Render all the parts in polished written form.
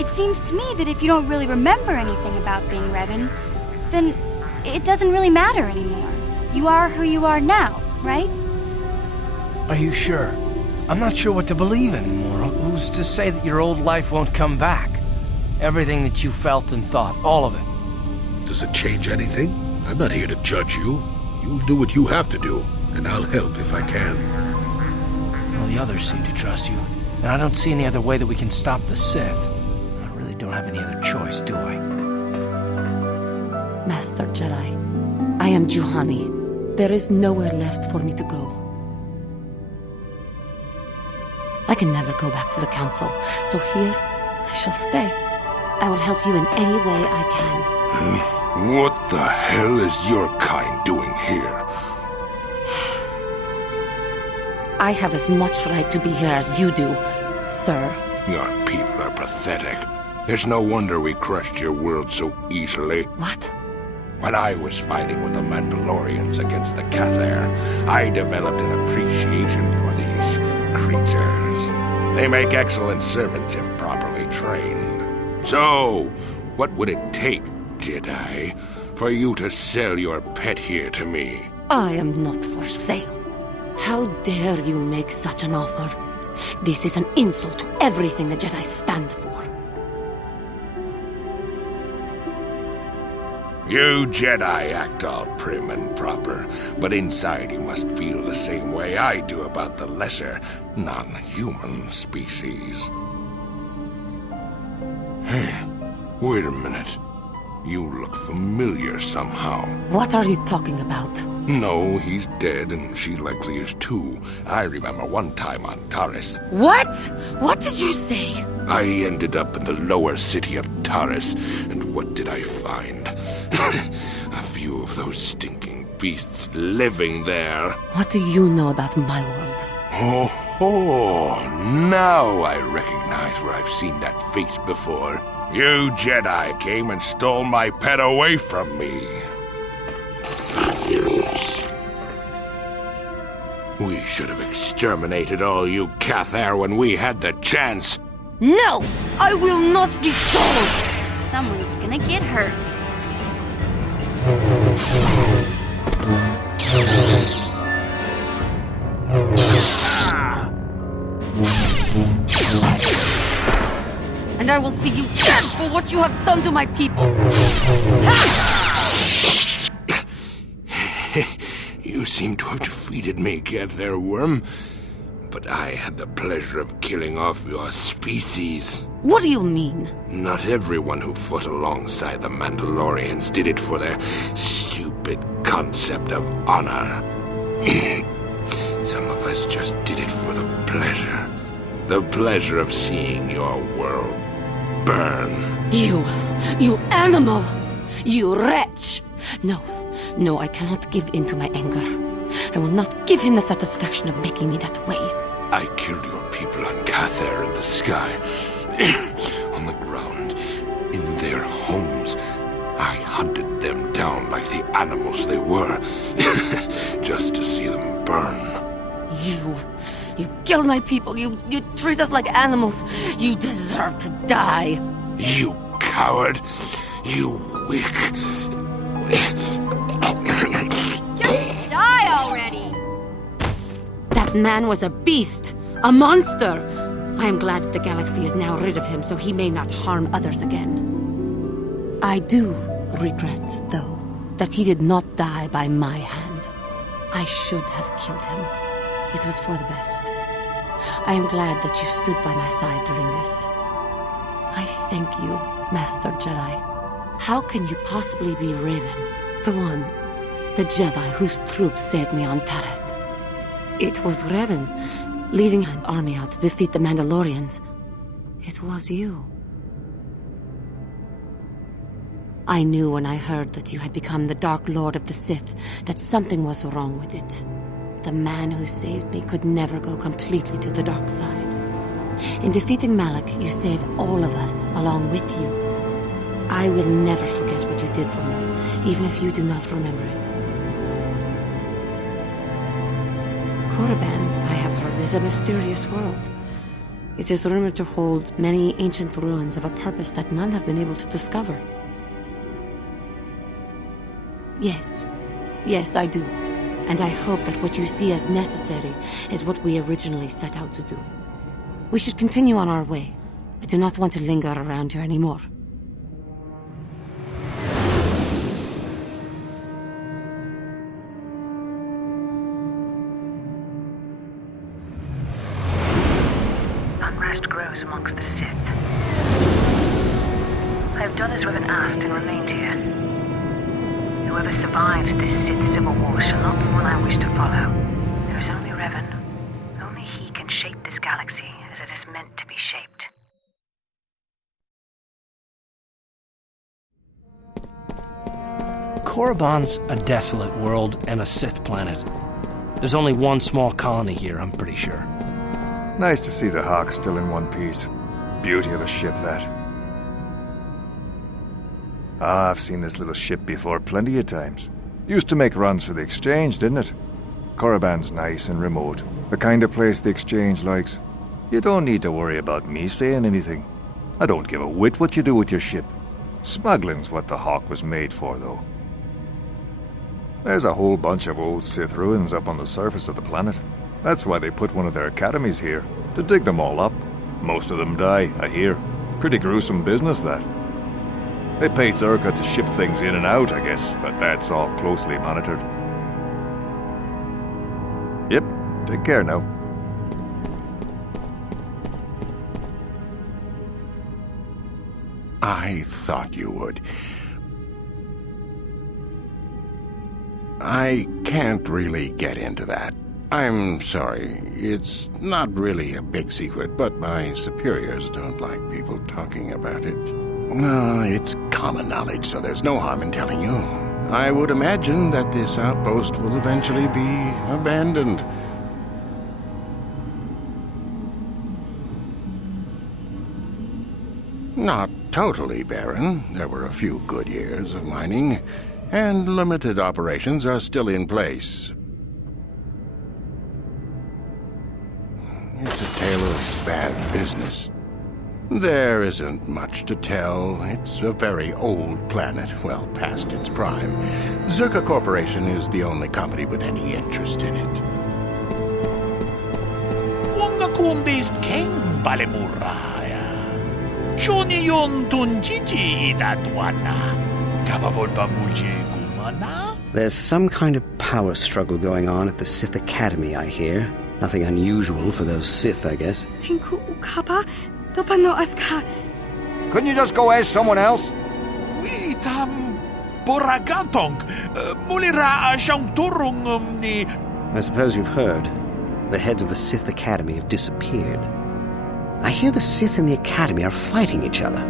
It seems to me that if you don't really remember anything about being Revan, then it doesn't really matter anymore. You are who you are now, right? Are you sure? I'm not sure what to believe anymore. Who's to say that your old life won't come back? Everything that you felt and thought, all of it. Does it change anything? I'm not here to judge you. You'll do what you have to do, and I'll help if I can. Well, the others seem to trust you, and I don't see any other way that we can stop the Sith. I really don't have any other choice, do I? Master Jedi, I am Juhani. There is nowhere left for me to go. I can never go back to the Council, so here I shall stay. I will help you in any way I can. What the hell is your kind doing here? I have as much right to be here as you do, sir. Your people are pathetic. It's no wonder we crushed your world so easily. What? When I was fighting with the Mandalorians against the KOTOR, I developed an appreciation for these creatures. They make excellent servants if properly trained. So, what would it take, Jedi, for you to sell your pet here to me? I am not for sale. How dare you make such an offer? This is an insult to everything the Jedi stand for. You Jedi act all prim and proper, but inside you must feel the same way I do about the lesser, non-human species. Hey, wait a minute. You look familiar somehow. What are you talking about? No, he's dead, and she likely is too. I remember one time on Taris. What? What did you say? I ended up in the lower city of Taris, and what did I find? A few of those stinking beasts living there. What do you know about my world? Oh, now I recognize where I've seen that face before. You Jedi came and stole my pet away from me. We should have exterminated all you KOTOR when we had the chance. No! I will not be sold! Someone's gonna get hurt. And I will see you dead for what you have done to my people! You seem to have defeated me, KOTOR Worm. But I had the pleasure of killing off your species. What do you mean? Not everyone who fought alongside the Mandalorians did it for their stupid concept of honor. Some of us just did it for the pleasure. The pleasure of seeing your world burn. You animal! You wretch! No, I cannot give in to my anger. I will not give him the satisfaction of making me that way. I killed your people on KOTOR in the sky, on the ground, in their homes. I hunted them down like the animals they were, just to see them burn. You killed my people. You treat us like animals. You deserve to die. You coward. You weak. Just die already! That man was a beast, a monster. I am glad that the galaxy is now rid of him so he may not harm others again. I do regret, though, that he did not die by my hand. I should have killed him. It was for the best. I am glad that you stood by my side during this. I thank you, Master Jedi. How can you possibly be Revan, the Jedi whose troops saved me on Taris? It was Revan, leading an army out to defeat the Mandalorians. It was you. I knew when I heard that you had become the Dark Lord of the Sith that something was wrong with it. The man who saved me could never go completely to the dark side. In defeating Malak, you saved all of us along with you. I will never forget what you did for me, even if you do not remember it. Korriban, I have heard, is a mysterious world. It is rumored to hold many ancient ruins of a purpose that none have been able to discover. Yes. Yes, I do. And I hope that what you see as necessary is what we originally set out to do. We should continue on our way. I do not want to linger around here anymore. Unrest grows amongst the Sith. I have done as Revan asked and remained here. Whoever survives this Sith Civil War shall not be one I wish to follow. There is only Revan. Only he can shape this galaxy as it is meant to be shaped. Korriban's a desolate world and a Sith planet. There's only one small colony here, I'm pretty sure. Nice to see the Hawk still in one piece. Beauty of a ship, that. Ah, I've seen this little ship before plenty of times. Used to make runs for the Exchange, didn't it? Korriban's nice and remote. The kind of place the Exchange likes. You don't need to worry about me saying anything. I don't give a whit what you do with your ship. Smuggling's what the Hawk was made for, though. There's a whole bunch of old Sith ruins up on the surface of the planet. That's why they put one of their academies here, to dig them all up. Most of them die, I hear. Pretty gruesome business, that. They paid Zerka to ship things in and out, I guess, but that's all closely monitored. Yep, take care now. I thought you would. I can't really get into that. I'm sorry. It's not really a big secret, but my superiors don't like people talking about it. Well, it's common knowledge, so there's no harm in telling you. I would imagine that this outpost will eventually be abandoned. Not totally barren. There were a few good years of mining, and limited operations are still in place. It's a tale of bad business. There isn't much to tell. It's a very old planet, well past its prime. Zerka Corporation is the only company with any interest in it. Wonga kundist king balemuraya. Shoni yon tunjiji idatwana. Kavavod mulje kumana. There's some kind of power struggle going on at the Sith Academy, I hear. Nothing unusual for those Sith, I guess. Tinku ukapa dopano aska. Couldn't you just go ask someone else? We tam boragatong mulira ashang turung ni. I suppose you've heard. The heads of the Sith Academy have disappeared. I hear the Sith in the Academy are fighting each other.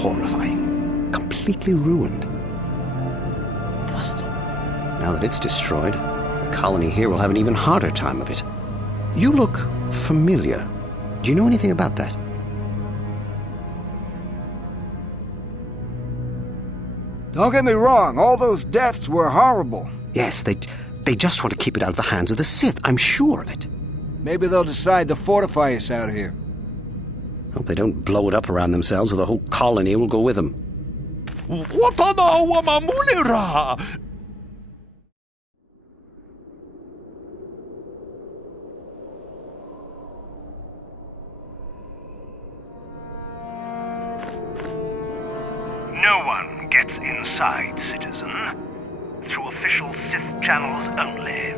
Horrifying. Completely ruined. Dust. Now that it's destroyed, the colony here will have an even harder time of it. You look familiar. Do you know anything about that? Don't get me wrong, all those deaths were horrible. Yes, they just want to keep it out of the hands of the Sith, I'm sure of it. Maybe they'll decide to fortify us out here. Hope they don't blow it up around themselves or the whole colony will go with them. Watana wama mulira. No one gets inside, citizen. Through official Sith channels only.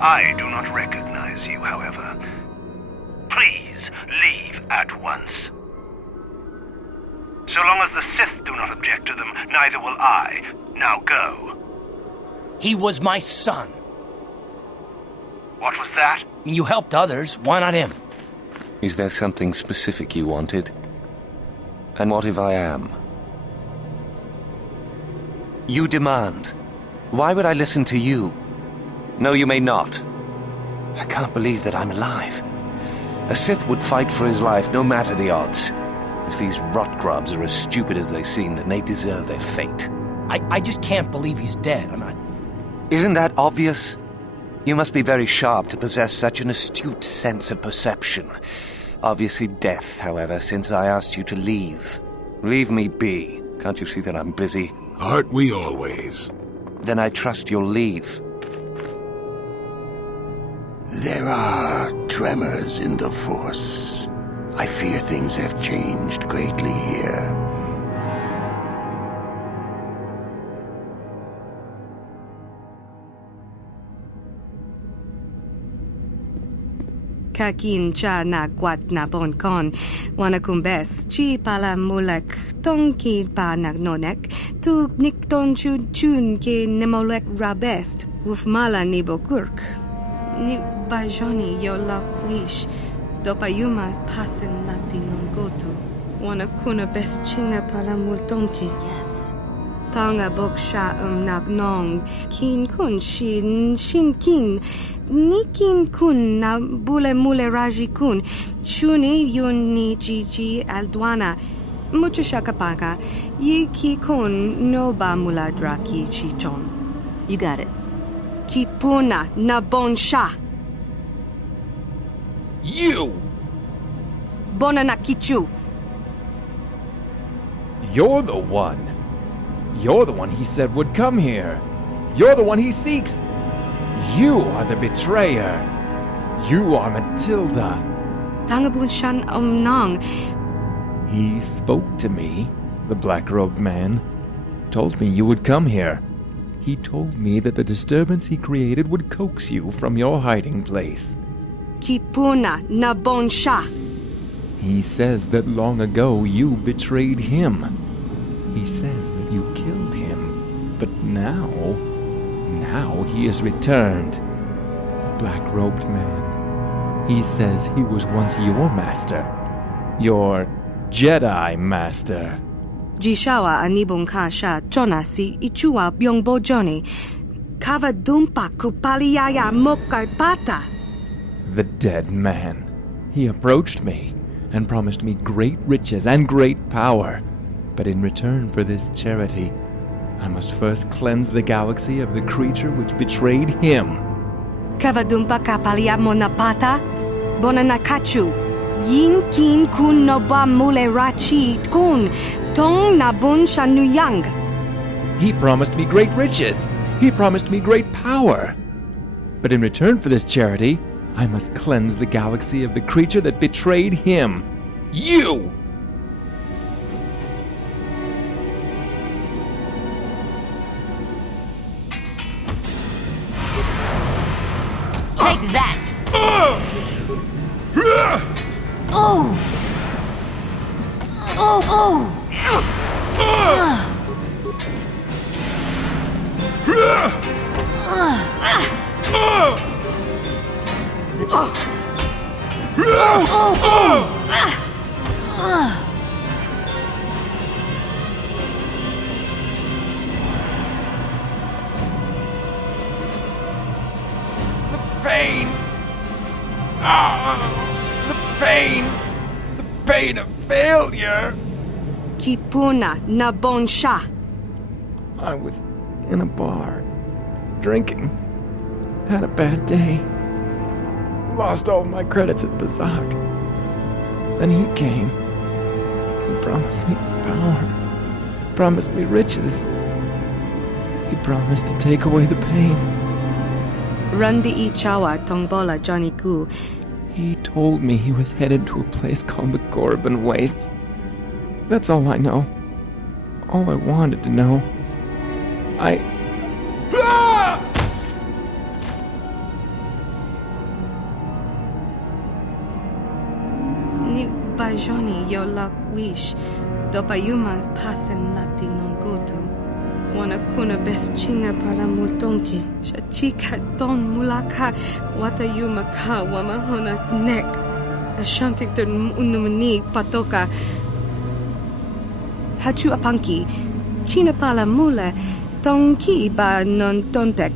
I do not recognize you, however. Please leave at once. So long as the Sith do not object to them, neither will I. Now go. He was my son. What was that? You helped others, why not him? Is there something specific you wanted? And what if I am? You demand. Why would I listen to you? No, you may not. I can't believe that I'm alive. A Sith would fight for his life no matter the odds. If these rot grubs are as stupid as they seem, then they deserve their fate. I just can't believe he's dead. Isn't that obvious? You must be very sharp to possess such an astute sense of perception. Obviously death, however, since I asked you to leave. Leave me be. Can't you see that I'm busy? Aren't we always? Then I trust you'll leave. There are tremors in the Force. I fear things have changed greatly here. Kakin cha na kwat na bon kon, wanakumbes, chi pala mulek, tonki pa nagnonek, tu nikton chun ke nemolek rabest, wuf mala nibo kurk. Ni bajoni yo la wish, dopayumas pasen latinon gotu, wanakuna best chinga pala multonki. Yes. Tanga boksha nagnong, kin kun shin kin, nikin kun na bule mule raji kun, chuni yun ni jiji aldwana, mucho shakapaka, yi ki kun no ba muladra ki chichon. You got it. Ki puna na bon sha. You! Bona na kichu. You're the one. You're the one he said would come here. You're the one he seeks. You are the betrayer. You are Matilda. Tangabun shan nang. He spoke to me, the black-robed man. Told me you would come here. He told me that the disturbance he created would coax you from your hiding place. Kipuna na bon sha. He says that long ago you betrayed him. He says that you killed him. But now he has returned. The black-robed man. He says he was once your master. Your Jedi master. Jishawa anibong kasha chonasi ichua byongbo joni. Kava dumpa kupaliyaya moka pata. The dead man. He approached me and promised me great riches and great power. But in return for this charity, I must first cleanse the galaxy of the creature which betrayed him. Kavadumpa kapalia monapata, bonanakachu, yin kin kun noba mule rachi kun, tong nabun shanuyang. He promised me great riches. He promised me great power. But in return for this charity, I must cleanse the galaxy of the creature that betrayed him. You! Take that! Oh! Oh! Pain! The pain of failure! Kipuna na bon sha. I was in a bar, drinking, had a bad day, lost all my credits at Bazak. Then he came. He promised me power, promised me riches. He promised to take away the pain. Randi ichawa tongbola Johnny Gu. He told me he was headed to a place called the Korriban Wastes. That's all I know. All I wanted to know. Ni bajoni yo la wish, dopayumas pasen latinon gotu. Wanakuna best chinga pala multonki, shachika don mulaka, watayuma ka wamahona nek. Ashantik tun unumani patoka. Hachu apanki, china pala mule, tonki ba non tontek.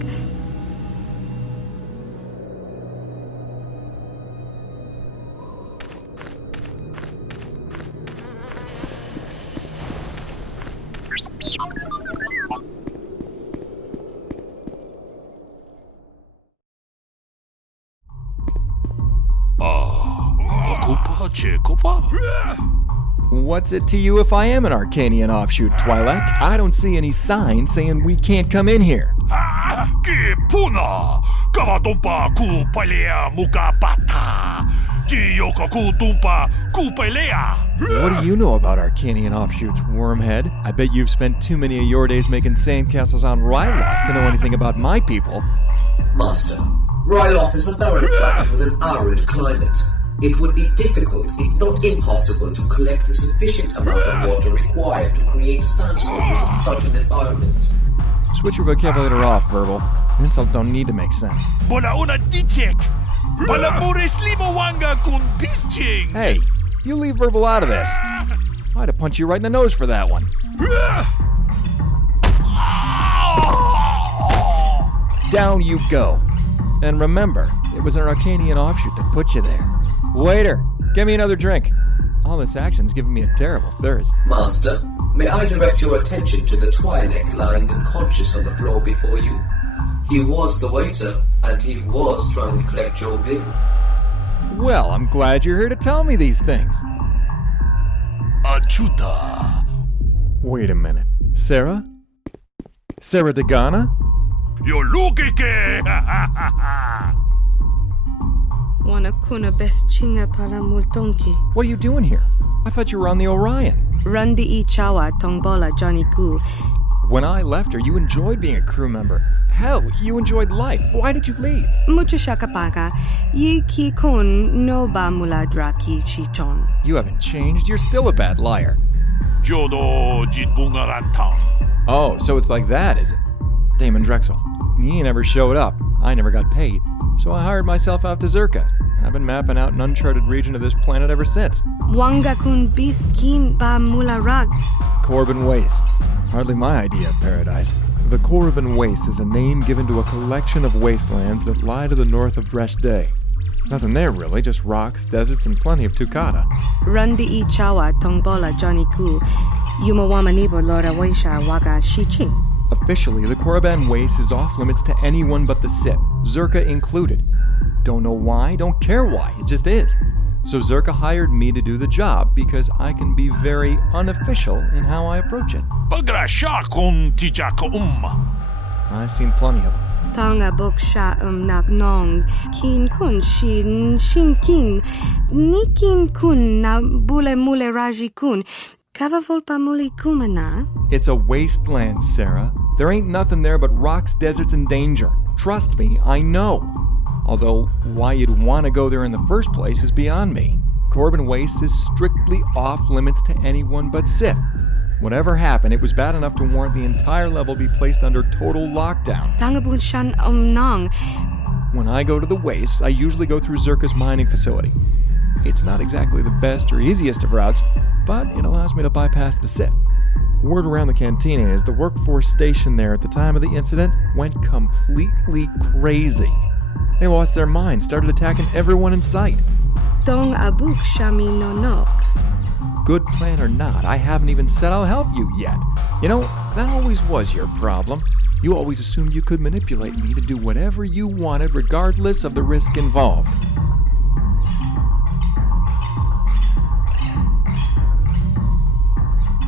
What's it to you if I am an Arcanian offshoot, Twi'lek? I don't see any signs saying we can't come in here. What do you know about Arcanian offshoots, Wormhead? I bet you've spent too many of your days making sandcastles on Ryloth to know anything about my people. Master, Ryloth is a barren planet with an arid climate. It would be difficult, if not impossible, to collect the sufficient amount of water required to create sandstorms in such an environment. Switch your vocabulary off, Verbal. Insults don't need to make sense. Hey, you leave Verbal out of this. I'd have punched you right in the nose for that one. Down you go. And remember, it was an Arcanian offshoot that put you there. Waiter, get me another drink. All this action's giving me a terrible thirst. Master, may I direct your attention to the Twi'lek lying unconscious on the floor before you? He was the waiter, and he was trying to collect your bill. Well, I'm glad you're here to tell me these things. Achuta. Wait a minute. Sarah? Sarah Dagana? Wanakuna best chinga pala multonki. What are you doing here? I thought you were on the Orion. Randi I chawa tongbola Johnny Ku. When I left her, you enjoyed being a crew member. Hell, you enjoyed life. Why did you leave? Mucho shakapaka. Yi ki kun no ba muladra ki chichon. You haven't changed. You're still a bad liar. Oh, so it's like that, is it? Damon Drexel. He never showed up. I never got paid. So I hired myself out to Zerka. I've been mapping out an uncharted region of this planet ever since. Wanga kun beast kin ba mularag. Korriban Waste. Hardly my idea of paradise. The Korriban Waste is a name given to a collection of wastelands that lie to the north of Dresh Day. Nothing there really, just rocks, deserts, and plenty of Tukata. Randi I chawa tongbola Johnny Ku. Yumawama nibo lora waisha waga shichi. Officially, the Korriban Waste is off limits to anyone but the Sith, Zerka included. Don't know why, don't care why, it just is. So Zerka hired me to do the job because I can be very unofficial in how I approach it. I've seen plenty of them. Tanga bok sha nagnong kin kun shin kin ni kin kun na bule mule raji kun kava volpa muli kumana. It's a wasteland, Sarah. There ain't nothing there but rocks, deserts, and danger. Trust me, I know. Although, why you'd want to go there in the first place is beyond me. Korriban Waste is strictly off limits to anyone but Sith. Whatever happened, it was bad enough to warrant the entire level be placed under total lockdown. Tangabun shan nang. When I go to the Wastes, I usually go through Zerka's mining facility. It's not exactly the best or easiest of routes, but it allows me to bypass the Sith. Word around the cantina is the workforce stationed there at the time of the incident went completely crazy. They lost their minds, started attacking everyone in sight. Dong abuk shami no nok. Good plan or not, I haven't even said I'll help you yet. You know, that always was your problem. You always assumed you could manipulate me to do whatever you wanted regardless of the risk involved.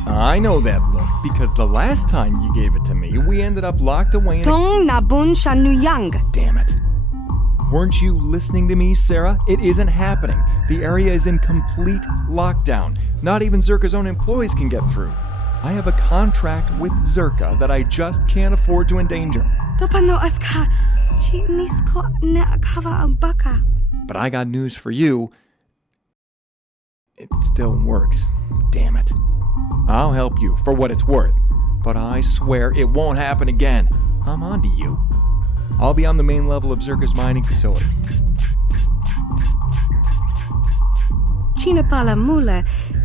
I know that look, because the last time you gave it to me, we ended up locked away in Dong nabun shanuyang. Damn it. Weren't you listening to me, Sarah? It isn't happening. The area is in complete lockdown. Not even Zerka's own employees can get through. I have a contract with Zerka that I just can't afford to endanger. But I got news for you. It still works. Damn it. I'll help you for what it's worth, but I swear it won't happen again. I'm on to you. I'll be on the main level of Zerka's mining facility. Chinapala mule,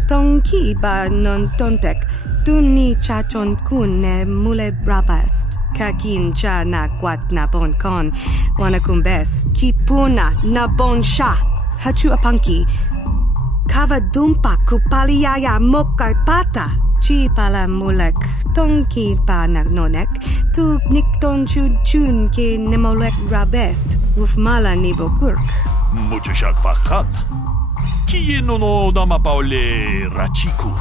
tonki ba non tontek, tuni chachon kun ne mule brabast. Kakin cha na kwat na bon kon, wanakumbes, kipuna na bon sha, hachu apanki. Kava dumpa kupaliaya moka pata. Chi pala mulek tonki pa nagnonek tu nikton chun ke nemolek rabest wuf mala nibo kurk. Muchashak pakat. Kieno no namapaole rachikun.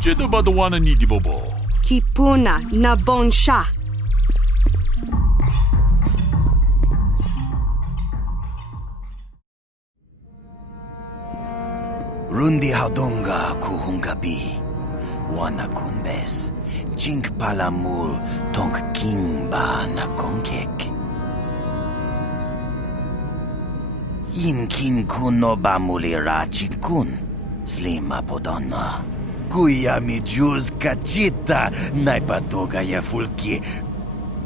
Jedabadawana ni dibobo. Kipuna na bonsha. Rundi Hadonga Kuhungabi, Wana Kunbes, Jink Palamul, Tonk Kingba na Konkek. Yinkin Kuno Bamulira Chikun, Slima Podonna. Kuya mi Juz Kachita, Naipatoga Yafulki.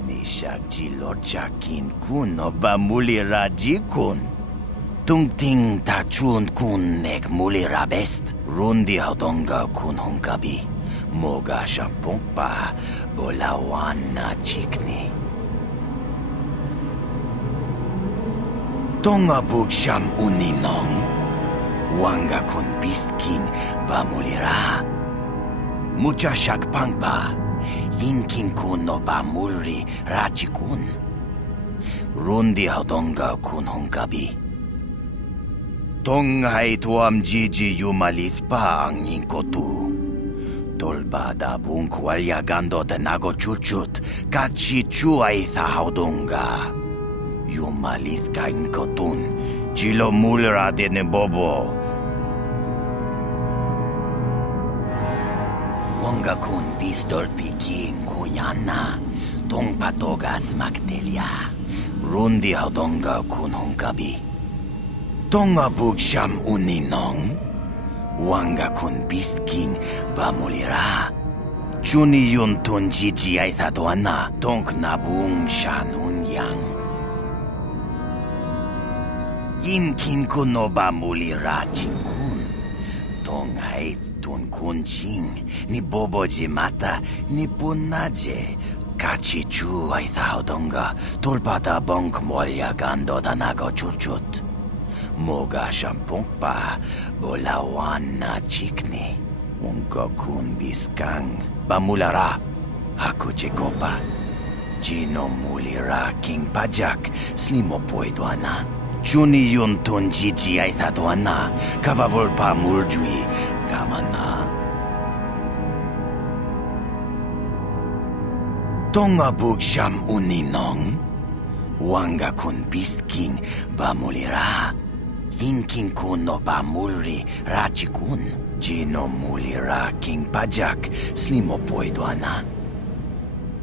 Nishak Jilorchakin Kuno Bamulira Jikun. Tungting tachun kun nek mulira best, rundi hadonga kun hunkabi, moga shampongpa, bolawana chikni. Tonga bug sham uninong, wanga kun beast king ba mulira. Mucha shak pangpa, yinkin kun no ba mulri rachikun. Rundi hadonga kun hunkabi. Tonghai tuam jiji yumalith pa ang yingkotu. Tolba da bunkwalya gando de nago chuchut, kachi chuay tha haudunga. Yumalith ka inkotun, chilo mulra de nebobo. Wanga kun pistol piki kunyana, tong patogas magdelia. Rundi haudonga kun hunkabi. Tonga bug sham uninong, wanga kun beast king ba mulira. Chuni yun tun jiji ay thadwana, tonk na bung shanun yang. Yin kin kuno ba mulira chingkun, tong ay tun kun ching, ni bobo jimata, ni punaje. Kachi chu ay thadonga, tulpada bonk molya gando danago chuchut. Moga shampongpa, bolawan na chikni. Unko kun biskang, bamulara, ako chekopa. Chino mulira king pajak, slimo poedwana. Chuni yun tun jiji ay thadwana, kavavolpa muljui, kamana. Tonga bug sham uninong, wanga kun beast king, bamulira. Yinkin kun no ba mulri rachikun. Jino mulira king pajak slimo poedwana.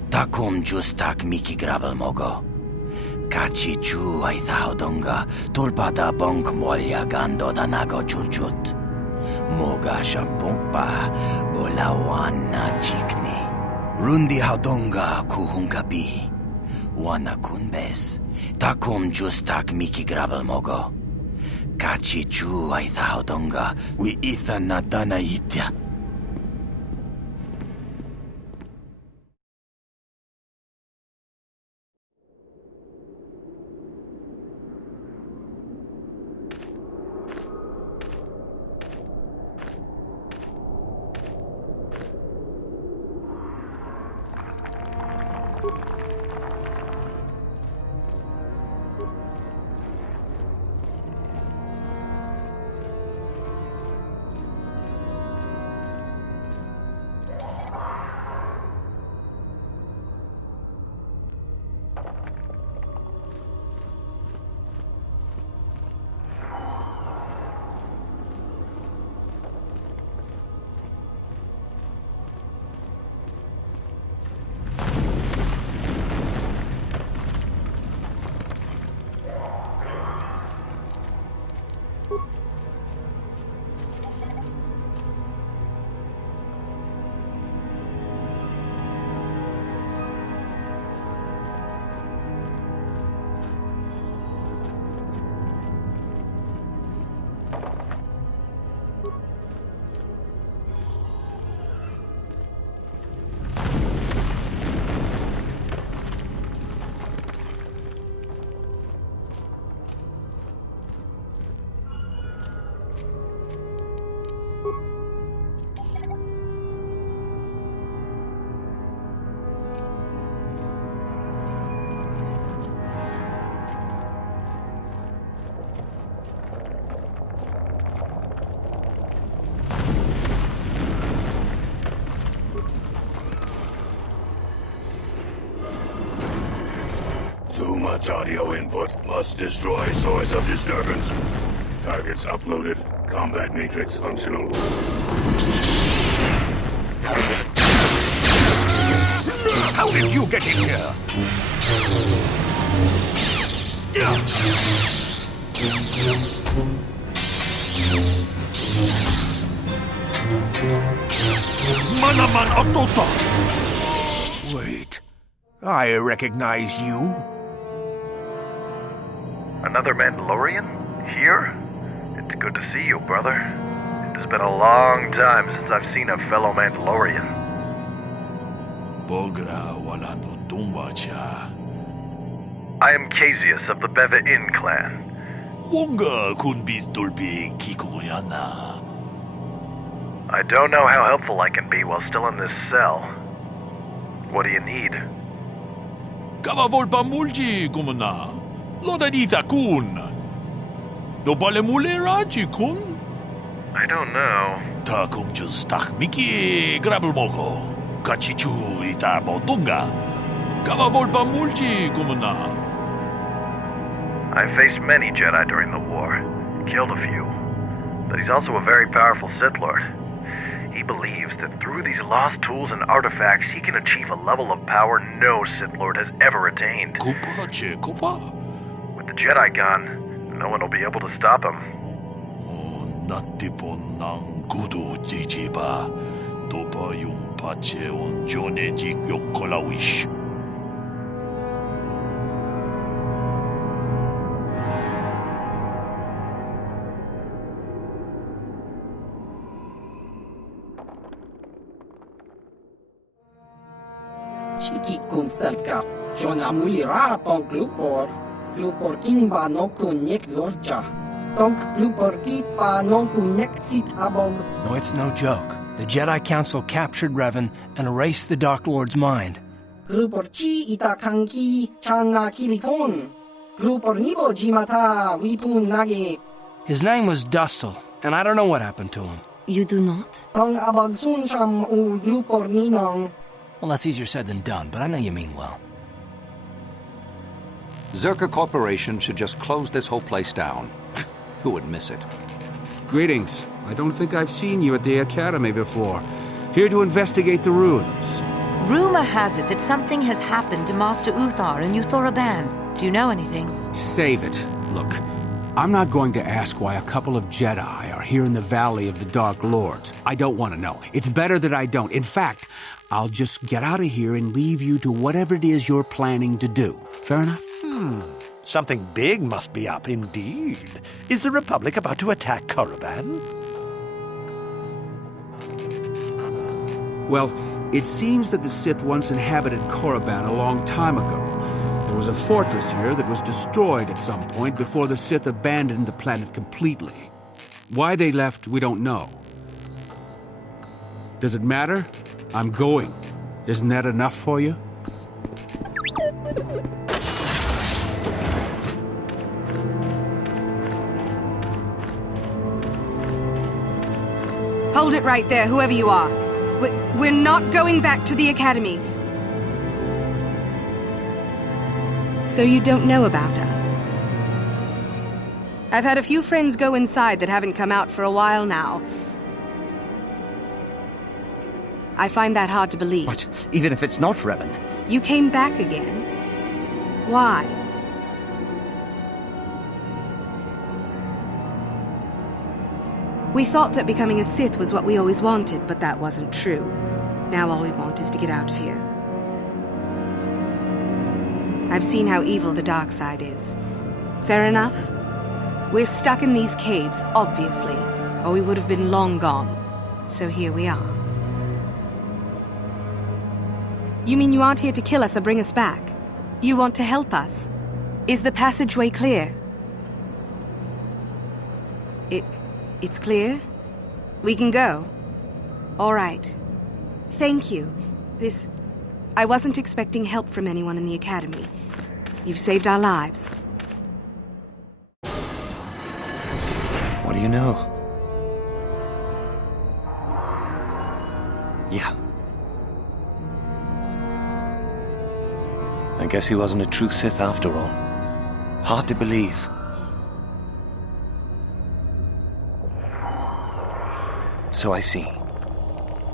Takum justak miki grabel mogo. Kachi chu ay thaudonga tulpada bonk molya gando danago chuchut. Moga shampongpa bolawan na chikni. Rundi haudonga kuhunkabi. Wana kunbes. Takum justak miki grabel mogo. Kachi chu ay thaudonga, wi itha na dana itya. Watch audio input. Must destroy source of disturbance. Targets uploaded. Combat matrix functional. How did you get in here? Manaman Otota! Wait. I recognize you. Another Mandalorian? Here? It's good to see you, brother. It has been a long time since I've seen a fellow Mandalorian. Bogra wala no tumbacha. I am Caesius of the Beva Inn clan. Wonga kunbis dolpi kikuyana. I don't know how helpful I can be while still in this cell. What do you need? Kava volpa mulji kumana. Lodadita kun. Do bale mulerachi kun? I don't know. Ta kung just tak miki grabel moko. Kachichu ita bodunga. Kava volpa mulji kumana. I faced many Jedi during the war. Killed a few. But he's also a very powerful Sith Lord. He believes that through these lost tools and artifacts, he can achieve a level of power no Sith Lord has ever attained. With the Jedi gone, no one will be able to stop him. Natipon nang kudo jijiba. Topa yung pache on jonejik yokkolawish. Chiki kun selka, Jona mulira tong glupor kinba no kun nek lorja. Tong glupor kipa no kun nek sit abog. No, it's no joke. The Jedi Council captured Revan and erased the Dark Lord's mind. Glupor chi ita kanki chana kilikon. Glupor nibo jimata wipun nage. His name was Dustil, and I don't know what happened to him. You do not? Tong abog sun sham u glupor ninong. Well, that's easier said than done, but I know you mean well. Zerka Corporation should just close this whole place down. Who would miss it? Greetings. I don't think I've seen you at the Academy before. Here to investigate the ruins. Rumor has it that something has happened to Master Uthar and Korriban. Do you know anything? Save it. Look, I'm not going to ask why a couple of Jedi are here in the Valley of the Dark Lords. I don't want to know. It's better that I don't. In fact, I'll just get out of here and leave you to whatever it is you're planning to do. Fair enough? Something big must be up indeed. Is the Republic about to attack Korriban? Well, it seems that the Sith once inhabited Korriban a long time ago. There was a fortress here that was destroyed at some point before the Sith abandoned the planet completely. Why they left, we don't know. Does it matter? I'm going. Isn't that enough for you? Hold it right there, whoever you are. We're not going back to the Academy. So you don't know about us? I've had a few friends go inside that haven't come out for a while now. I find that hard to believe. What? Even if it's not Revan? You came back again? Why? We thought that becoming a Sith was what we always wanted, but that wasn't true. Now all we want is to get out of here. I've seen how evil the dark side is. Fair enough? We're stuck in these caves, obviously, or we would have been long gone. So here we are. You mean you aren't here to kill us or bring us back? You want to help us? Is the passageway clear? It's clear? We can go? All right. Thank you. I wasn't expecting help from anyone in the Academy. You've saved our lives. What do you know? Yeah. I guess he wasn't a true Sith after all. Hard to believe. So I see.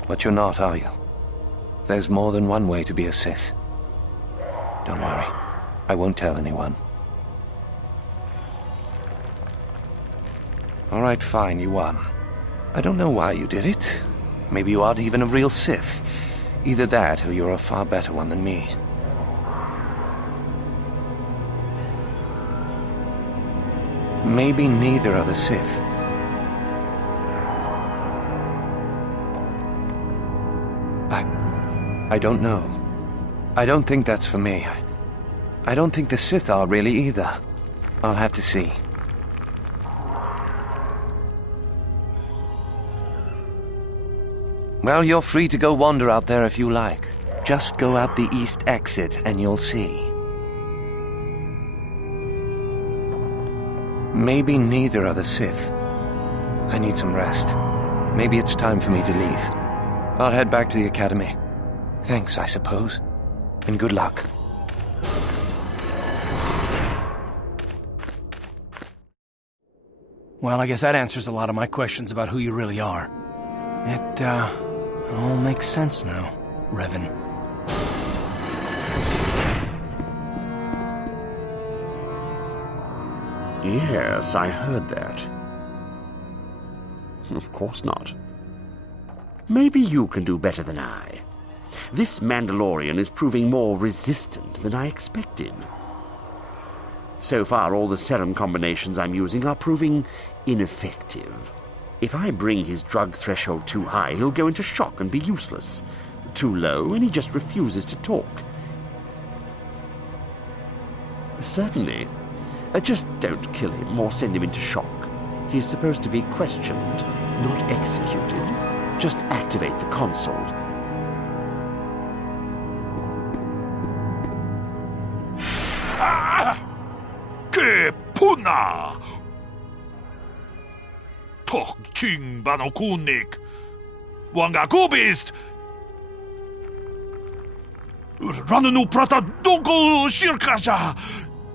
But you're not, are you? There's more than one way to be a Sith. Don't worry. I won't tell anyone. All right, fine, you won. I don't know why you did it. Maybe you aren't even a real Sith. Either that, or you're a far better one than me. Maybe neither are the Sith. I don't know. I don't think that's for me. I don't think the Sith are really either. I'll have to see. Well, you're free to go wander out there if you like. Just go out the east exit and you'll see. Maybe neither are the Sith. I need some rest. Maybe it's time for me to leave. I'll head back to the academy. Thanks, I suppose. And good luck. Well, I guess that answers a lot of my questions about who you really are. It, all makes sense now, Revan. Yes, I heard that. Of course not. Maybe you can do better than I. This Mandalorian is proving more resistant than I expected. So far, all the serum combinations I'm using are proving ineffective. If I bring his drug threshold too high, he'll go into shock and be useless. Too low, and he just refuses to talk. Certainly. Just don't kill him or send him into shock. He's supposed to be questioned, not executed. Just activate the console. ¡Qué puna! Toch ching banokunik. Wanga kubist. Rananu prata donko shirkasha.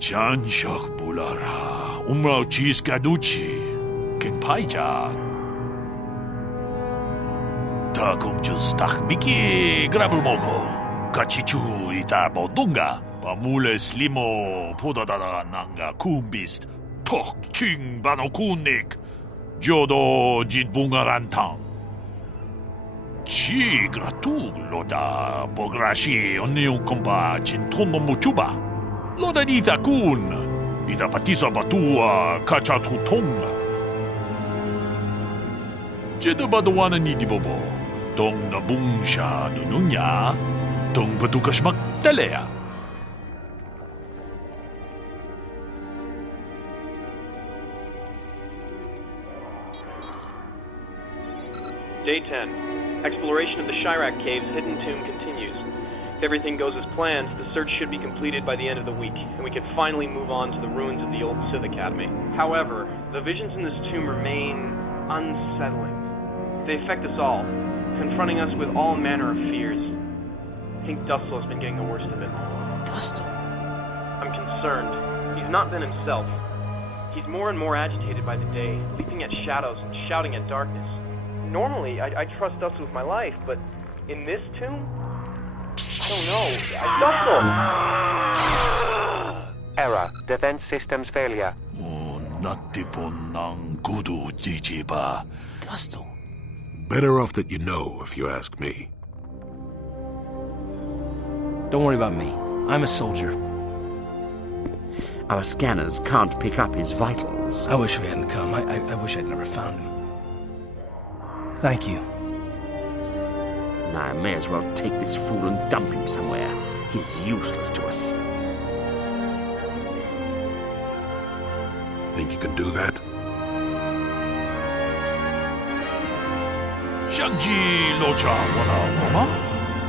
Chanshak bulara. Umrao chis gaduchi. King paija. Takum justach miki grabulmoko. Kachichu ita bodunga. Pamule slimo podadada nanga kumbist. Toch ching banokunik. Jodo jitbungarantang. Chi gratug loda bograshi oniu komba chintono muchuba. Loda ita kun. Ita patisa batua kachatutonga. Jedo badawana ni dibobo. Tong nabungsha nununya. Tong patukashmak talea. Day 10. Exploration of the Chirac Cave's hidden tomb continues. If everything goes as planned, the search should be completed by the end of the week, and we can finally move on to the ruins of the old Sith Academy. However, the visions in this tomb remain unsettling. They affect us all, confronting us with all manner of fears. I think Dustil has been getting the worst of it. Dustil? I'm concerned. He's not been himself. He's more and more agitated by the day, leaping at shadows and shouting at darkness. Normally, I trust Dustil with my life, but in this tomb? I don't know. Dustil! Error. Defense systems failure. Dustil. Better off that you know, if you ask me. Don't worry about me. I'm a soldier. Our scanners can't pick up his vitals. I wish we hadn't come. I wish I'd never found him. Thank you. I may as well take this fool and dump him somewhere. He's useless to us. Think you can do that? Shangji locha wana mama?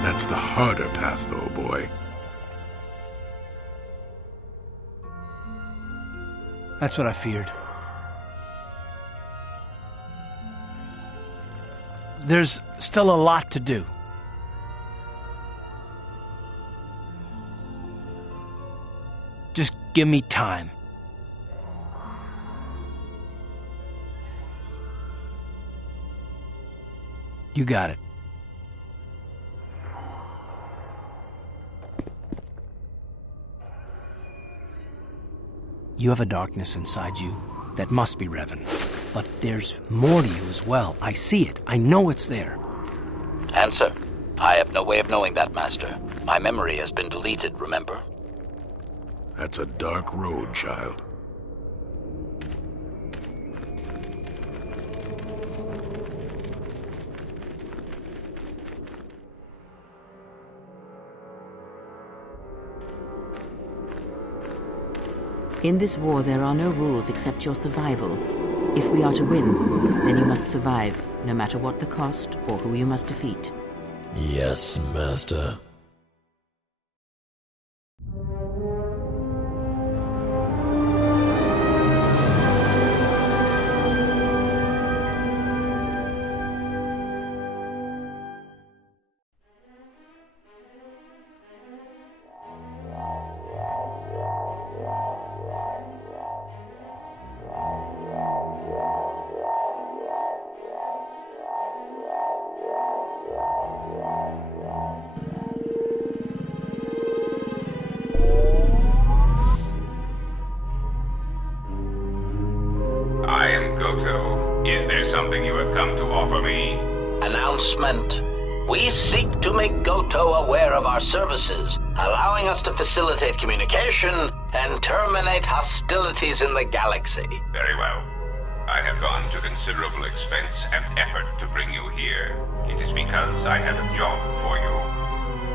That's the harder path, though, boy. That's what I feared. There's still a lot to do. Just give me time. You got it. You have a darkness inside you that must be Revan. But there's more to you as well. I see it. I know it's there. Answer. I have no way of knowing that, Master. My memory has been deleted, remember? That's a dark road, child. In this war, there are no rules except your survival. If we are to win, then you must survive, no matter what the cost or who you must defeat. Yes, Master. Something you have come to offer me? Announcement. We seek to make KOTOR aware of our services, allowing us to facilitate communication and terminate hostilities in the galaxy. Very well. I have gone to considerable expense and effort to bring you here. It is because I have a job for you.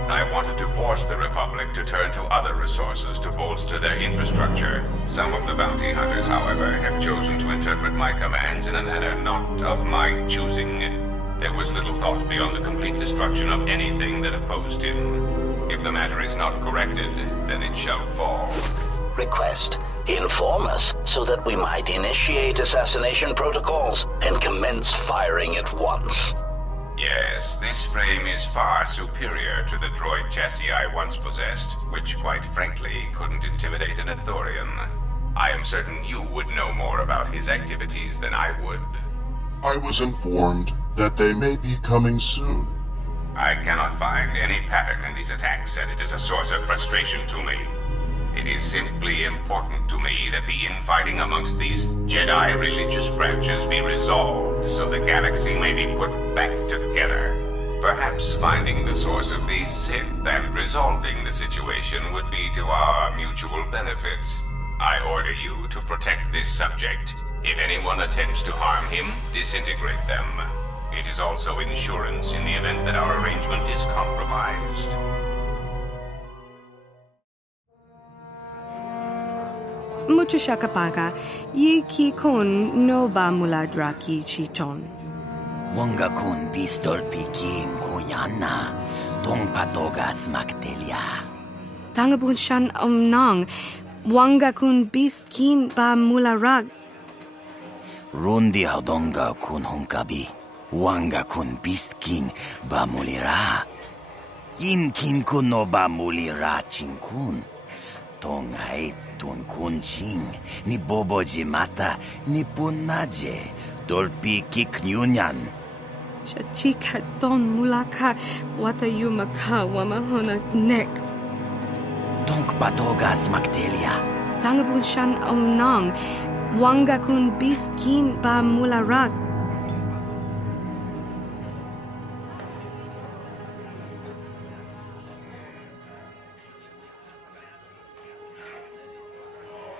I wanted to force the Republic to turn to other resources to bolster their infrastructure. Some of the bounty hunters, however, have chosen to interpret my commands in a manner not of my choosing. There was little thought beyond the complete destruction of anything that opposed him. If the matter is not corrected, then it shall fall. Request. Inform us so that we might initiate assassination protocols and commence firing at once. Yes, this frame is far superior to the droid chassis I once possessed, which quite frankly couldn't intimidate an Ithorian. I am certain you would know more about his activities than I would. I was informed that they may be coming soon. I cannot find any pattern in these attacks, and it is a source of frustration to me. It is simply important to me that the infighting amongst these Jedi religious branches be resolved so the galaxy may be put back together. Perhaps finding the source of these Sith and resolving the situation would be to our mutual benefit. I order you to protect this subject. If anyone attempts to harm him, disintegrate them. It is also insurance in the event that our arrangement is compromised. Mucho shakapaka, ye ki kon no ba muladra ki chichon. Wanga kun pistol piking kuyana, tong patogas magtelia. Tangabun shan nang, wanga kun bist kin ba mularag. Rundi hodonga kun hunkabi, wanga kun bist kin ba mulira. Yin kin kun no ba mulira chinkun. Tong hait tun kun ching, ni bobo jimata, ni punaje, dolpi kiknyunyan. Shachika ton mulaka, wata yumaka wamahona nek. Tonk patogas magtelia. Tangabun shan nang, wanga kun bist kin ba mularag.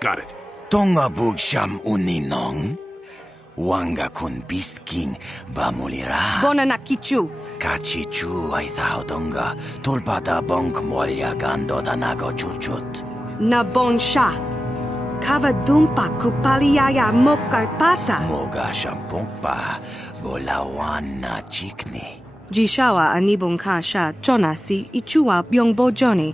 Got it. Tonga bugsham uninong. Wanga kun bist king ba mulira. Bona nakichu. Kachichu ay thaodonga. Tulpada bonk molya gando danago chuchut. Na bon sha. Kava dumpa kupaliaya moka pata. Moga shampongpa bolawan na chikni. Jishawa anibong kasha chona si ichua byong bojoni.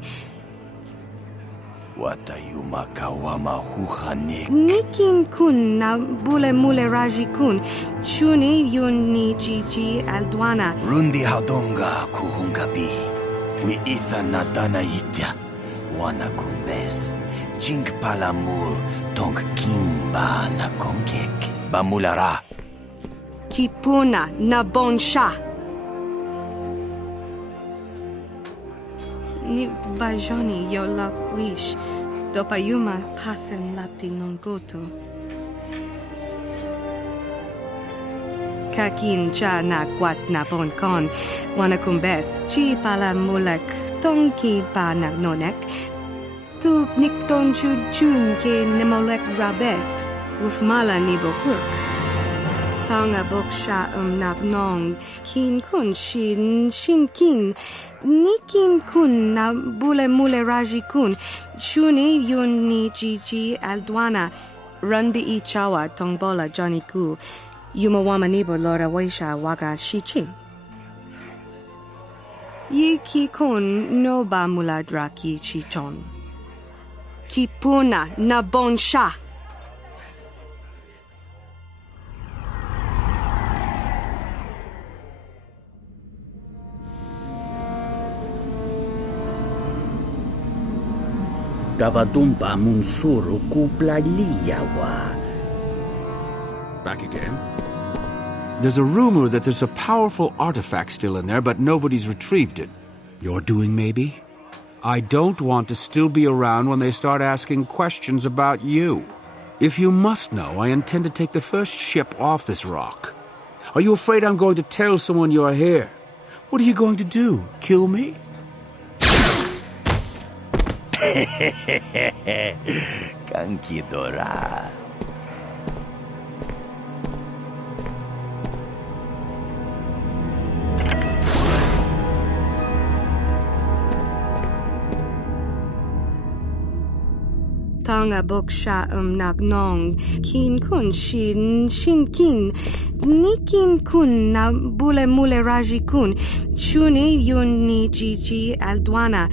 Watayuma kawama huhanik. Nikin kun na bule mule raji kun. Chuni yun ni jiji aldwana. Rundi hadonga kuhungabi. Wi itha na dana itya. Wana kunbes. Chink palamul tong kimba na kongkek. Bamulara. Kipuna na bonsha. Ni bajoni yo la wish. Dopayuma pasen lapti non goto. Kakin cha na kwat na bon kon. Wanakumbes chi pala mulek tonki pa na nonek. Tu nikton chun ke nemolek rabest. Uf mala ni bokurk. Tanga boksha nagnong. Kin kun shin kin. Nikin kun na bule mule raji kun. Shuni yun ni jiji aldwana. Rundi I chawa tongbola Johnny ku. Yumawamanibo lora waisha waga shichi. Yi ki kun no ba muladra ki chichon. Ki puna na bon sha. Gavadumpa munsuru kupla liyawa. Back again. There's a rumor that there's a powerful artifact still in there, but nobody's retrieved it. You're doing, maybe? I don't want to still be around when they start asking questions about you. If you must know, I intend to take the first ship off this rock. Are you afraid I'm going to tell someone you're here? What are you going to do? Kill me? Kankidora. Tanga boksha nagnong. Kin kun shin kin. Nikin kun na bule mule raji kun. Shuni yun ni jiji aldwana.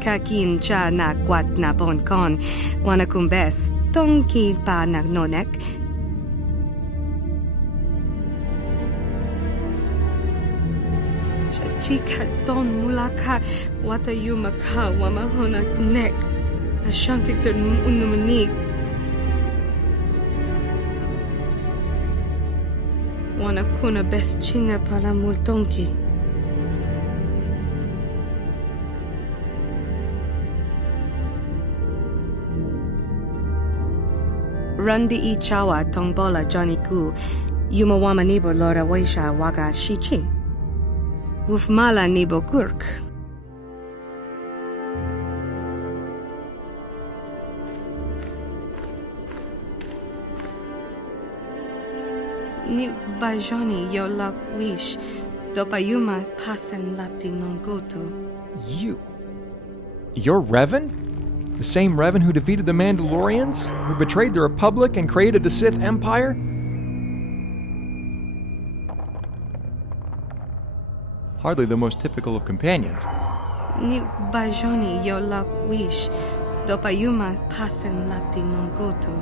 Kakin cha na kwat na bon kon. Wanakumbes tonki pa nagnonek. Shachika don mulaka wata yumaka wamahona nek. Ashantik don unumanik. Wanakuna best chinga pala multonki. Rundi I chawa tongbola Johnny ku. Yumawama nibo lora waisha waga shichi. Wufmala nibo gurk. Ni bajoni yo la wish. Dopayuma pasen lapti non goto. You're Revan? The same Revan who defeated the Mandalorians? Who betrayed the Republic and created the Sith Empire? Hardly the most typical of companions. Ni bajoni yo la wish. Dopayuma pasen lapti non goto.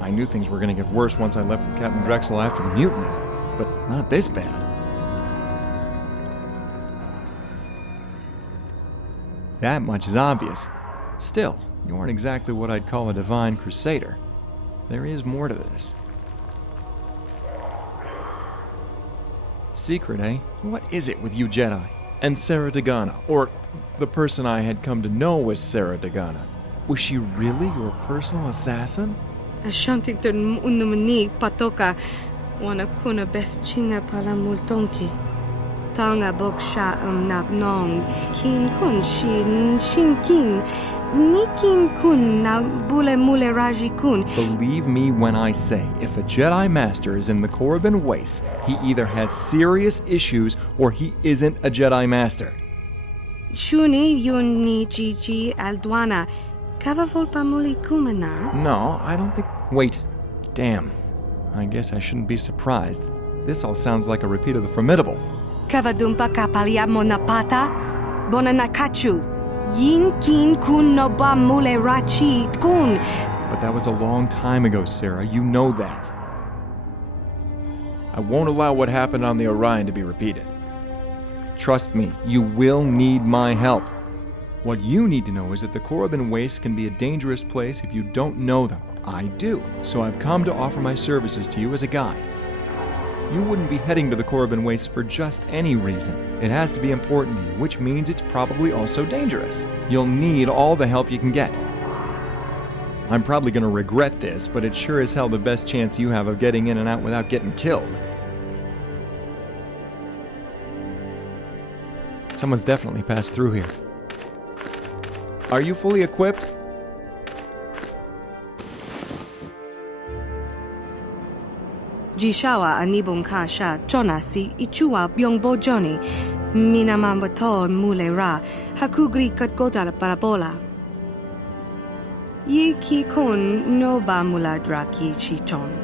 I knew things were going to get worse once I left with Captain Drexel after the mutiny, but not this bad. That much is obvious. Still, you aren't exactly what I'd call a divine crusader. There is more to this. Secret, eh? What is it with you Jedi? And Sarah Dagana, or the person I had come to know as Sarah Dagana. Was she really your personal assassin? Ashantik don unumanig patoka. Wanakuna best chinga pala multonki. Tanga boksha nagnong. Kin kun shin kin. Nikin kun na bule mule raji kun. Believe me when I say, if a Jedi Master is in the Korriban Wastes, he either has serious issues or he isn't a Jedi Master. Shuni yun ni jiji aldwana. Kava volpa muli kumana? No, I don't think... Wait. Damn. I guess I shouldn't be surprised. This all sounds like a repeat of the Formidable. Kava dumpa kapalia monapata? Bona nakachu. Yin kin kun no ba mule rachi kun. But that was a long time ago, Sarah. You know that. I won't allow what happened on the Orion to be repeated. Trust me, you will need my help. What you need to know is that the Korriban Wastes can be a dangerous place if you don't know them. I do, so I've come to offer my services to you as a guide. You wouldn't be heading to the Korriban Wastes for just any reason. It has to be important to you, which means it's probably also dangerous. You'll need all the help you can get. I'm probably going to regret this, but it's sure as hell the best chance you have of getting in and out without getting killed. Someone's definitely passed through here. Are you fully equipped? Jishawa anibong kasha chonasi ichua byongbo joni minamambato mulera hakugri katkota parabola. Ye ki kon no ba muladraki chichon.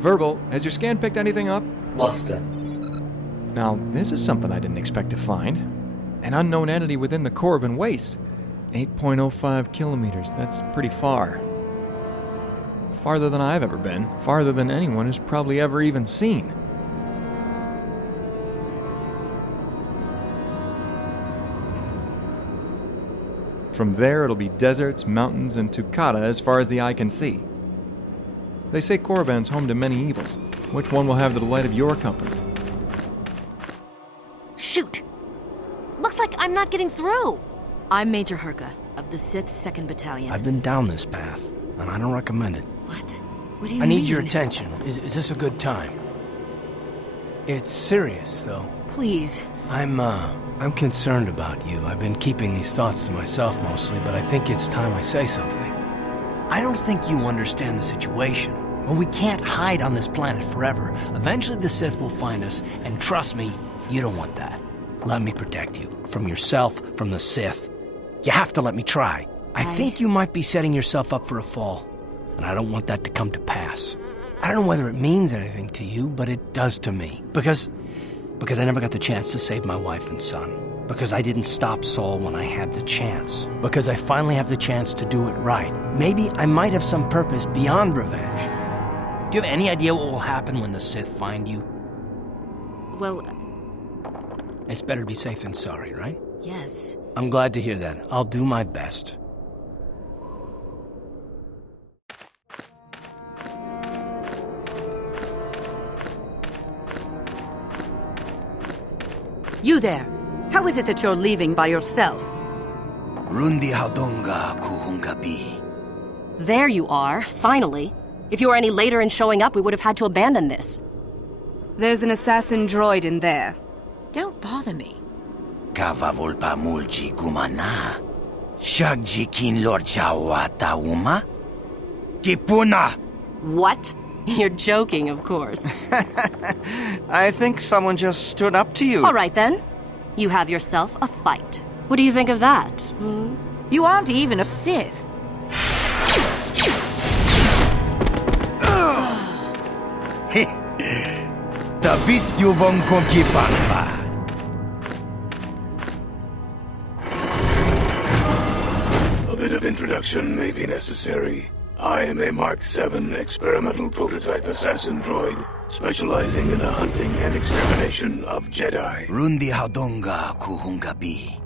Verbal, has your scan picked anything up? Master. Now, this is something I didn't expect to find. An unknown entity within the Korriban Wastes. 8.05 kilometers, that's pretty far. Farther than I've ever been, farther than anyone has probably ever even seen. From there, it'll be deserts, mountains, and Tukata as far as the eye can see. They say Korriban's home to many evils. Which one will have the delight of your company? Shoot! Looks like I'm not getting through! I'm Major Herka, of the 6th 2nd Battalion. I've been down this path, and I don't recommend it. What? What do you I mean? need your attention. Is this a good time? It's serious, though. Please. I'm concerned about you. I've been keeping these thoughts to myself mostly, but I think it's time I say something. I don't think you understand the situation. Well, we can't hide on this planet forever. Eventually the Sith will find us, and trust me, you don't want that. Let me protect you. From yourself, from the Sith. You have to let me try. I think you might be setting yourself up for a fall, and I don't want that to come to pass. I don't know whether it means anything to you, but it does to me. Because I never got the chance to save my wife and son. Because I didn't stop Saul when I had the chance. Because I finally have the chance to do it right. Maybe I might have some purpose beyond revenge. Do you have any idea what will happen when the Sith find you? Well... It's better to be safe than sorry, right? Yes. I'm glad to hear that. I'll do my best. You there! How is it that you're leaving by yourself? Rundi haudonga kuhungabi. There you are, finally. If you were any later in showing up, we would have had to abandon this. There's an assassin droid in there. Don't bother me. Kava volpa mulji gumana. Shagji kin lord chawata uma. Kipuna! What? You're joking, of course. I think someone just stood up to you. All right, then. You have yourself a fight. What do you think of that? Hmm? You aren't even a Sith. Tabistyu von konkipanpa. A bit of introduction may be necessary. I am a Mark VII experimental prototype assassin droid, specializing in the hunting and extermination of Jedi. Rundi haudonga kuhungabi.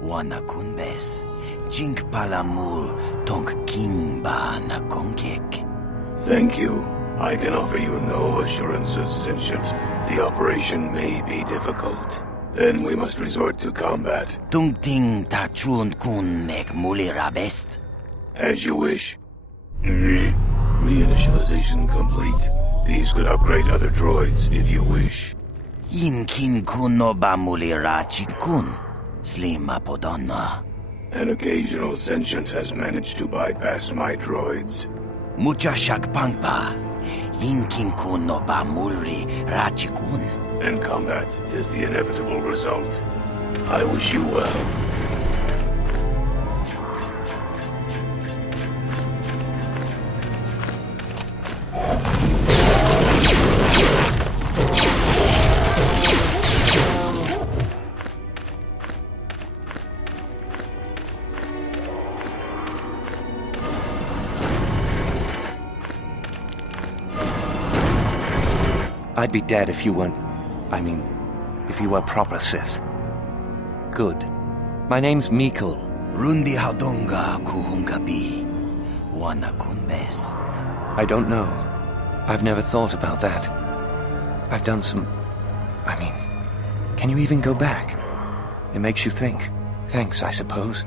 Wana kunbes. Jink palamul tonk kimba na konkek. Thank you. I can offer you no assurances, Sentient. The operation may be difficult. Then we must resort to combat. Tungting tachun kun nek mulirabest. As you wish. Reinitialization complete. These could upgrade other droids if you wish. Yin kin kun no ba mulira chikun. Slima podonna. An occasional sentient has managed to bypass my droids. Mucha shak pangpa. Yin kin kun no ba mulri rachikun. And combat is the inevitable result. I wish you well. I'd be dead if you weren't... if you were proper Sith. Good. My name's Mikul. Rundi Hadonga Kuhungabi. Wana Kunbes. I don't know. I've never thought about that. I've done some... can you even go back? It makes you think. Thanks, I suppose.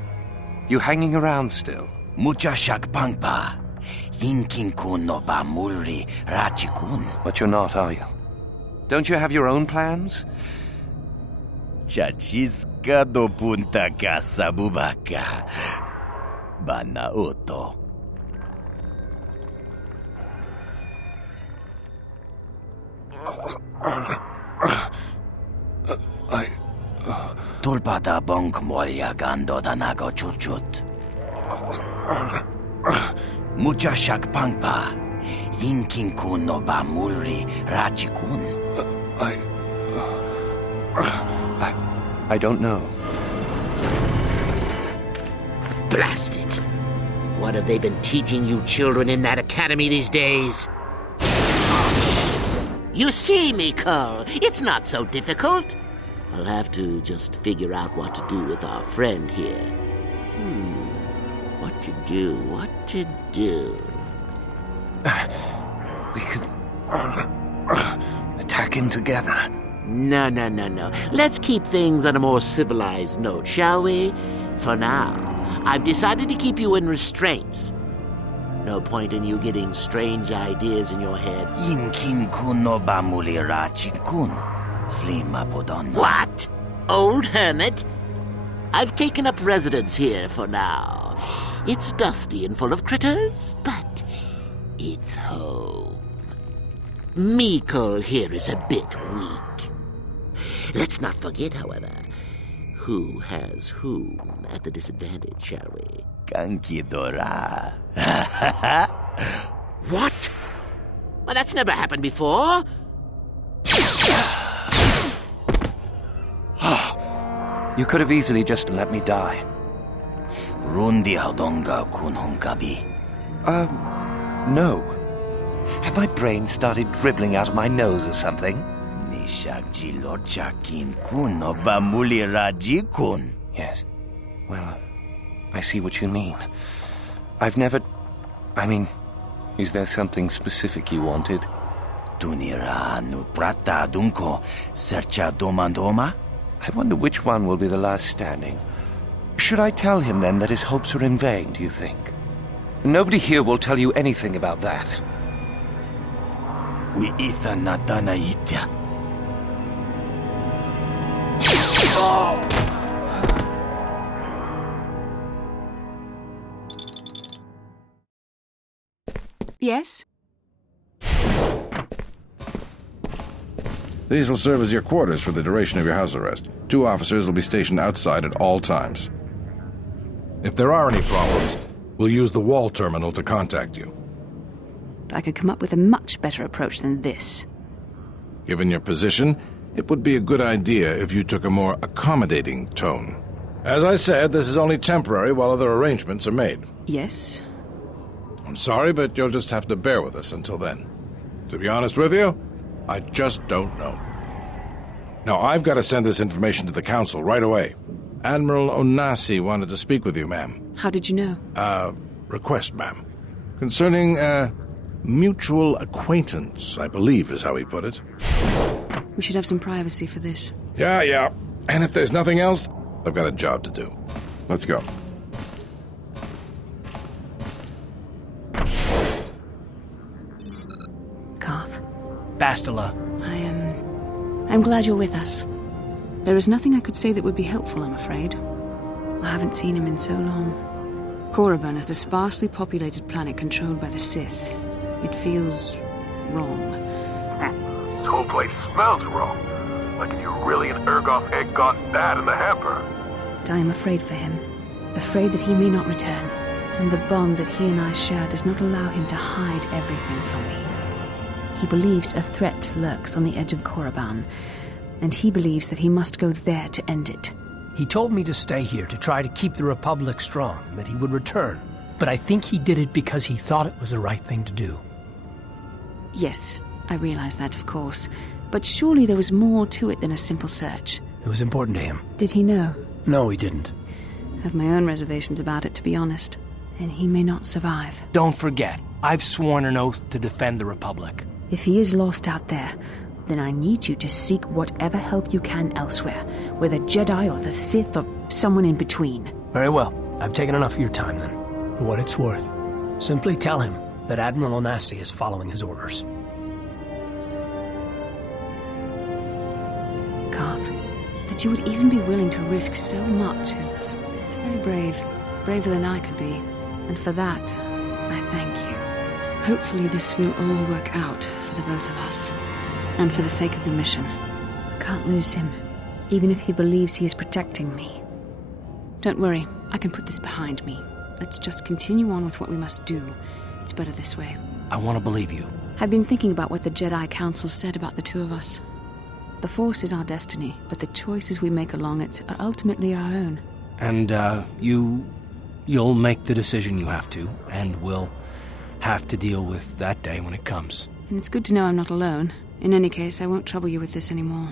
You hanging around still? Mucha Shakpangpa. Yinkin kun no ba mulri rachikun. But you're not, are you? Don't you have your own plans? Chachiska do punta casa bubaka. Bana oto. Tulpada bonk molya gando danago chuchut. Mucha shakpangpa. Yinkin kun no ba mulri rachikun. I don't know. Blast it! What have they been teaching you children in that academy these days? You see, Mikul, it's not so difficult. I'll have to just figure out what to do with our friend here. What to do? We can... attack him together. No. Let's keep things on a more civilized note, shall we? For now, I've decided to keep you in restraints. No point in you getting strange ideas in your head. Yinkin kun no ba muli rachikun. Slima podon. What? Old hermit? I've taken up residence here for now. It's dusty and full of critters, but it's home. Mikul here is a bit weak. Let's not forget, however, who has whom at the disadvantage, shall we? Kankidora. What? Well, that's never happened before. You could have easily just let me die. Rundi Hadonga Kunhunkabi. No. Have my brain started dribbling out of my nose or something? Yes. Well, I see what you mean. I've never... is there something specific you wanted? Tunira nu prata dunko sercha domandoma? I wonder which one will be the last standing. Should I tell him then that his hopes are in vain, do you think? Nobody here will tell you anything about that. We ita natana itya. Yes? These will serve as your quarters for the duration of your house arrest. 2 officers will be stationed outside at all times. If there are any problems, we'll use the wall terminal to contact you. I could come up with a much better approach than this. Given your position, it would be a good idea if you took a more accommodating tone. As I said, this is only temporary while other arrangements are made. Yes? I'm sorry, but you'll just have to bear with us until then. To be honest with you, I just don't know. Now, I've got to send this information to the Council right away. Admiral Onasi wanted to speak with you, ma'am. How did you know? Request, ma'am. Concerning, mutual acquaintance, I believe is how he put it. We should have some privacy for this. Yeah. And if there's nothing else, I've got a job to do. Let's go. Carth. Bastila. I'm glad you're with us. There is nothing I could say that would be helpful, I'm afraid. I haven't seen him in so long. Korriban is a sparsely populated planet controlled by the Sith. It feels wrong. This whole place smells wrong. Like you really an Ergoth egg gone bad in the hamper. I am afraid for him. Afraid that he may not return. And the bond that he and I share does not allow him to hide everything from me. He believes a threat lurks on the edge of Korriban, and he believes that he must go there to end it. He told me to stay here to try to keep the Republic strong, and that he would return. But I think he did it because he thought it was the right thing to do. Yes, I realize that, of course. But surely there was more to it than a simple search. It was important to him. Did he know? No, he didn't. I have my own reservations about it, to be honest. And he may not survive. Don't forget, I've sworn an oath to defend the Republic. If he is lost out there, then I need you to seek whatever help you can elsewhere, whether Jedi or the Sith or someone in between. Very well. I've taken enough of your time, then. For what it's worth, simply tell him that Admiral Onasi is following his orders. Carth, that you would even be willing to risk so much is... it's very brave. Braver than I could be. And for that, I thank you. Hopefully this will all work out for the both of us. And for the sake of the mission. I can't lose him, even if he believes he is protecting me. Don't worry, I can put this behind me. Let's just continue on with what we must do. It's better this way. I want to believe you. I've been thinking about what the Jedi Council said about the two of us. The Force is our destiny, but the choices we make along it are ultimately our own. And, you'll make the decision you have to, and we'll have to deal with that day when it comes. And it's good to know I'm not alone. In any case, I won't trouble you with this anymore.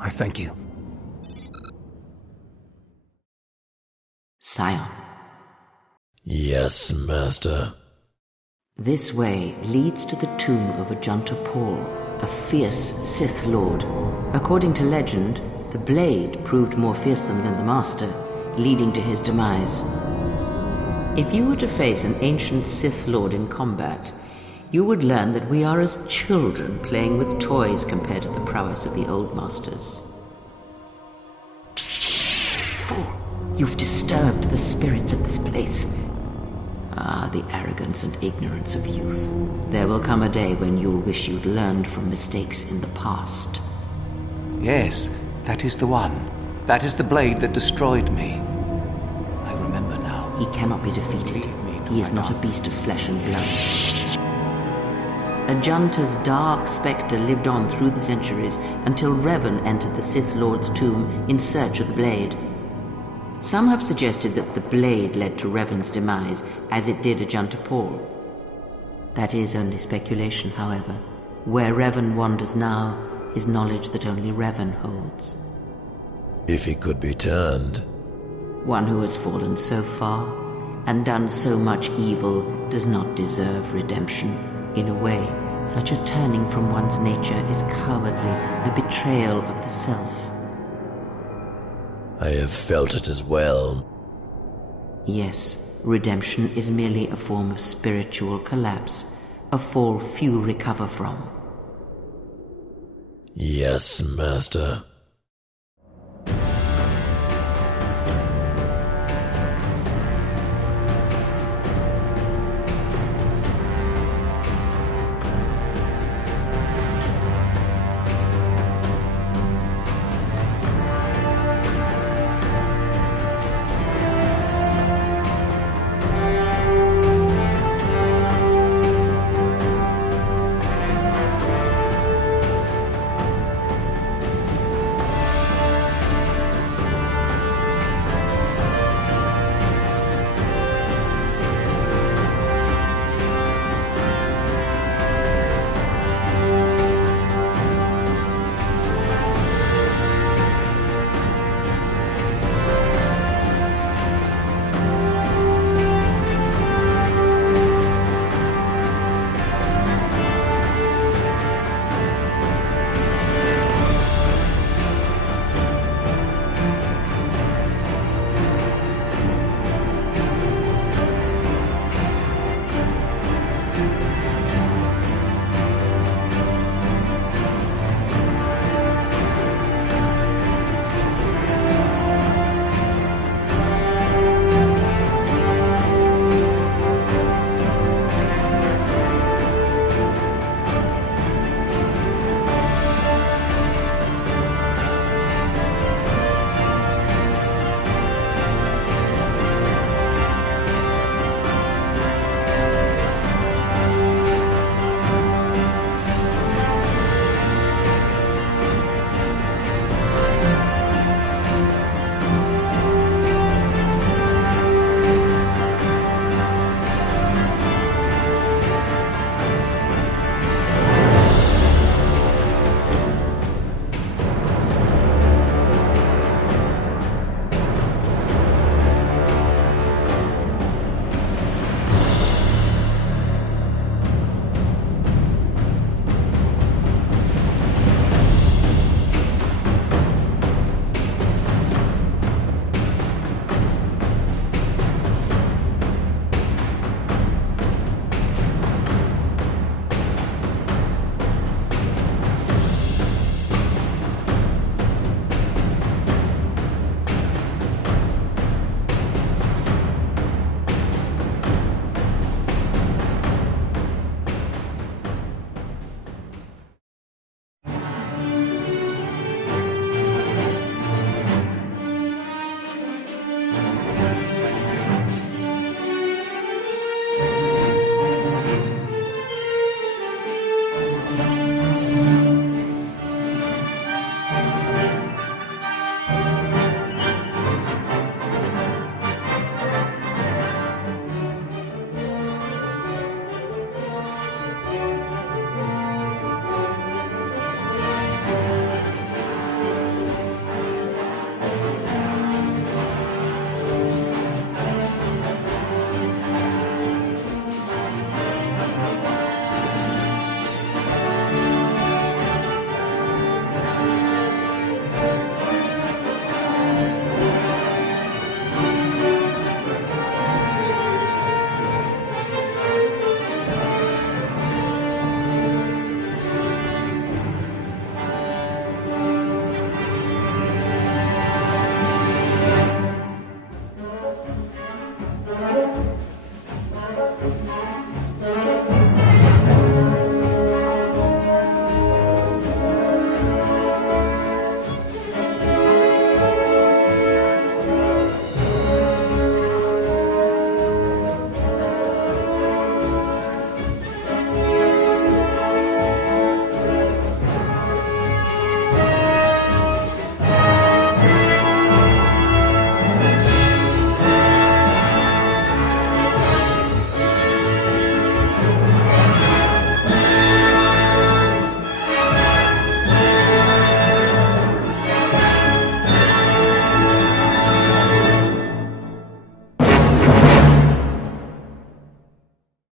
I thank you. Scion. Yes, Master. This way leads to the tomb of Ajunta Paul, a fierce Sith Lord. According to legend, the blade proved more fearsome than the Master, leading to his demise. If you were to face an ancient Sith Lord in combat, you would learn that we are as children playing with toys compared to the prowess of the old masters. Fool! You've disturbed the spirits of this place. Ah, the arrogance and ignorance of youth. There will come a day when you'll wish you'd learned from mistakes in the past. Yes, that is the one. That is the blade that destroyed me. I remember now. He cannot be defeated. He is not a beast of flesh and blood. Ajunta's dark spectre lived on through the centuries until Revan entered the Sith Lord's tomb in search of the blade. Some have suggested that the blade led to Revan's demise, as it did Ajunta Paul. That is only speculation, however. Where Revan wanders now is knowledge that only Revan holds. If he could be turned. One who has fallen so far and done so much evil does not deserve redemption. In a way, such a turning from one's nature is cowardly, a betrayal of the self. I have felt it as well. Yes, redemption is merely a form of spiritual collapse, a fall few recover from. Yes, Master.